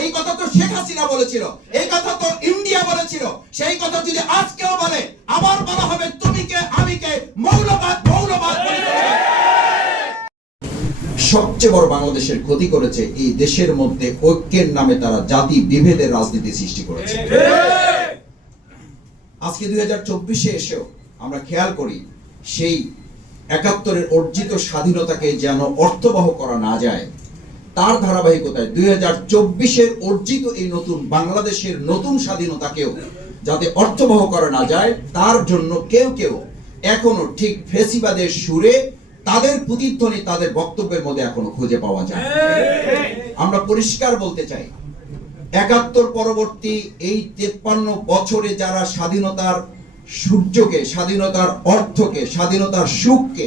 এই কথা তো শেখ হাসিনা বলেছিল, এই কথা তো ইন্ডিয়া বলেছিল। সেই কথা যদি আজকেও বলে, আবার বলা হবে, তুমি কে, আমি কে? মৌলবাদ মৌলবাদ সবচেয়ে বড় বাংলাদেশের ক্ষতি করেছে এই দেশের মধ্যে ঐক্যের নামে তারা জাতি বিভেদের রাজনীতি সৃষ্টি করেছে। আজকে দুই হাজার চব্বিশে এসেও আমরা খেয়াল করি, সেই একাত্তরের অর্জিত স্বাধীনতাকে যেন অর্থবহ করা না যায় তার ধারাবাহিকতায় দুই হাজার চব্বিশের অর্জিত এই নতুন বাংলাদেশের নতুন স্বাধীনতাকেও যাতে অর্থবহ করা না যায়, তার জন্য কেউ কেউ এখনও ঠিক ফেসিবাদের সুরে তাদের প্রতিধ্বনি তাদের বক্তব্যের মধ্যে এখনও খুঁজে পাওয়া যায় আমরা পরিষ্কার বলতে চাই, একাত্তর পরবর্তী এই তেপ্পান্ন বছরে যারা স্বাধীনতার সূর্যকে, স্বাধীনতার অর্থকে, স্বাধীনতার সুখকে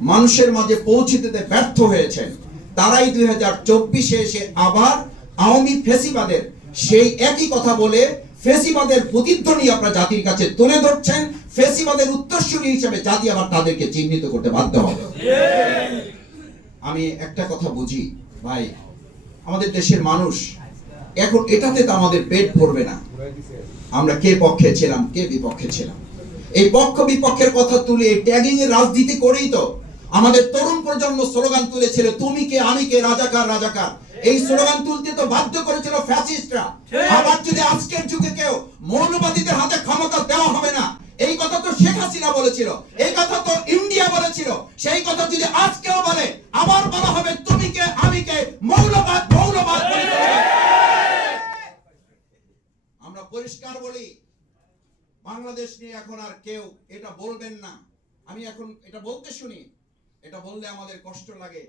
মানুষের মাঝে পৌঁছে দিতে ব্যর্থ হয়েছেন তারাই দুই হাজার চব্বিশে এসে আবার আওয়ামী ফেসিবাদের সেই একই কথা বলে ফেসিবাদের প্রতিধ্বনি আপনার জাতির কাছে তুলে ধরছেন। ফেসিবাদের উত্তরসূরি হিসেবে জাতি আবার তাদেরকে চিহ্নিত করতে বাধ্য হবে। আমি একটা কথা বুঝি, ভাই, আমাদের দেশের মানুষ এখন এটাতে তো আমাদের পেট ভরবে না। আমরা কে পক্ষে ছিলাম, কে বিপক্ষে ছিলাম? এই পক্ষ বিপক্ষের কথা তুলে ট্যাগিং এর রাজনীতি করেই তো আমাদের তরুণ প্রজন্ম স্লোগান তুলেছিল তুমি কে আমি কে রাজাকার রাজাকার। এই স্লোগান তুলতে তো বাধ্য করেছিল ফ্যাসিস্টরা। আবার যদি আজকের যুগে কেউ মৌলবাদীদের হাতে ক্ষমতা দেওয়া হবে না এই কথা তো শেখ হাসিনা বলেছিল এই কথা তো ইন্ডিয়া বলেছিল সেই কথা যদি আজকেও বলে আবার বলা হবে তুমি কে আমি কে মৌলবাদ মৌলবাদ আমরা পরিষ্কার বলি বাংলাদেশ নিয়ে এখন আর কেউ এটা বলবেন না। আমি এখন এটা বলতে শুনি। এটা বললে আমাদের কষ্ট লাগে।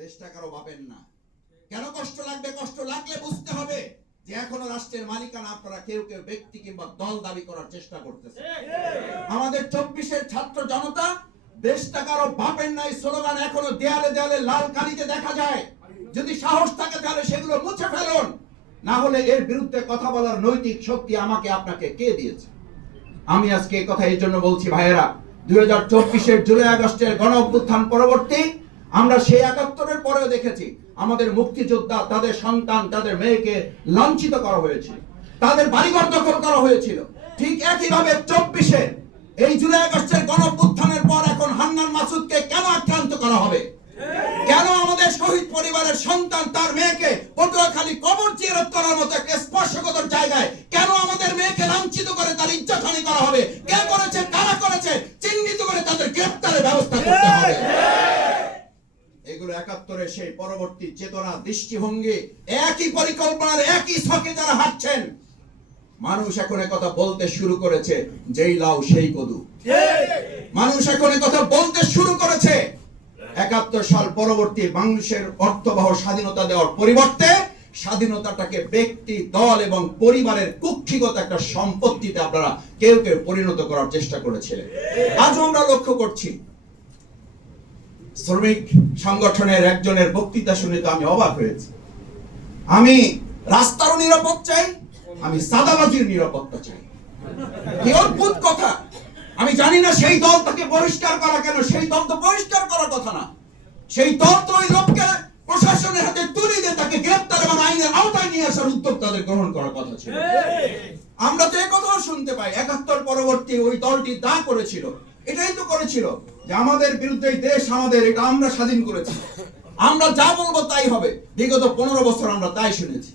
দেশটা কারও ভাবেন না। কেন কষ্ট লাগবে? কষ্ট লাগলে বুঝতে হবে যে এখনও রাষ্ট্রের মালিকানা আপনারা কেউ কেউ ব্যক্তি কিংবা দল দাবি করার চেষ্টা করতেছে। আমাদের চব্বিশের ছাত্র জনতা দেশটা কারও স্লোগান এখনও দেয়ালে দেয়ালে লাল কালিতে দেখা যায়। যদি সাহস থাকে তাহলে সেগুলো মুছে ফেলুন। না হলে এর বিরুদ্ধে কথা বলার নৈতিক শক্তি আমাকে, আপনাকে কে দিয়েছে? আমি আজকে কথা এই জন্য বলছি, ভাইয়েরা দুই জুলাই আগস্টের গণ অভ্যুত্থান পরবর্তী, আমরা সেই একাত্তরের পরেও দেখেছি আমাদের মুক্তিযোদ্ধা, তাদের সন্তান, তাদের মেয়েকে লাঞ্ছিত করা হয়েছিল তাদের বাড়িঘর দখল করা হয়েছিল। ঠিক একইভাবে চব্বিশে, এই জুলাই আগস্টের গণ অভ্যুত্থানের পর এখন হান্নান মাসুদকে কেন আক্রান্ত করা হবে? কেন আমাদের শহীদ পরিবারের সন্তান তার মেয়েকে পটুয়াখালী কবর জিয়ারত করার মতো জায়গায় ব্যবস্থা করতে হবে। এগুলো একাত্তরের সেই পরবর্তী চেতনা দৃষ্টিভঙ্গি একই পরিকল্পনার একই ছকে যারা হাঁটছেন মানুষ এখন কথা বলতে শুরু করেছে যেই লাউ সেই কদু। মানুষ এখন কথা বলতে শুরু করেছে। একাত্তর সাল পরবর্তী মানুষের অর্থবহ স্বাধীনতা দেওয়ার পরিবর্তে স্বাধীনতাটাকে ব্যক্তি দল এবং পরিবারের কুক্ষিগত একটা সম্পত্তিতে আপনারা কেউ কেউ পরিণত করার চেষ্টা করেছিলেন। আজও আমরা লক্ষ্য করছি শ্রমিক সংগঠনের একজনের বক্তৃতা শুনে তো আমি অবাক হয়েছি। আমি রাস্তারও নিরাপদ চাই আমি সাদাবাজির নিরাপত্তা চাই। কি অদ্ভুত কথা! আমি জানি না সেই দল তাকে বহিষ্কার করা কেন সেই দল তো বহিষ্কার করার কথা না। সেই দল তো ওই লোককে প্রশাসনের হাতে তুলে দিয়ে তাকে গ্রেপ্তার এবং আইনের আওতায় নিয়ে আসার উদ্যোগ তাদের গ্রহণ করার কথা ছিল। আমরা তো কথাও শুনতে পাই একাত্তর পরবর্তী ওই দলটি দা করেছিল। এটাই তো করেছিল যে আমাদের বিরুদ্ধে দেশ আমাদের, এটা আমরা স্বাধীন করেছি। আমরা যা বলব তাই হবে। বিগত পনেরো বছর আমরা তাই শুনেছি।